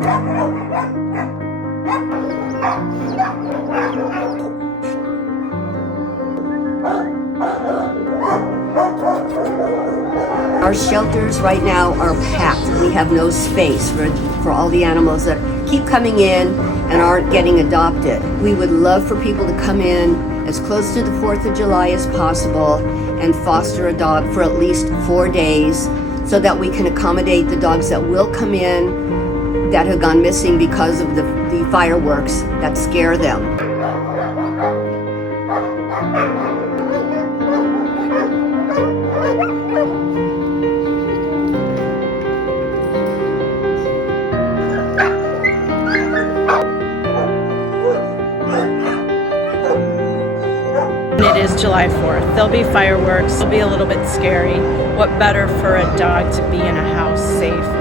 Our shelters right now are packed. We have no space for all the animals that keep coming in and aren't getting adopted. We would love for people to come in as close to the 4th of July as possible and foster a dog for at least 4 days so that we can accommodate the dogs that will come in that have gone missing because of the fireworks that scare them. It is July 4th. There'll be fireworks. It'll be a little bit scary. What better for a dog to be in a house safe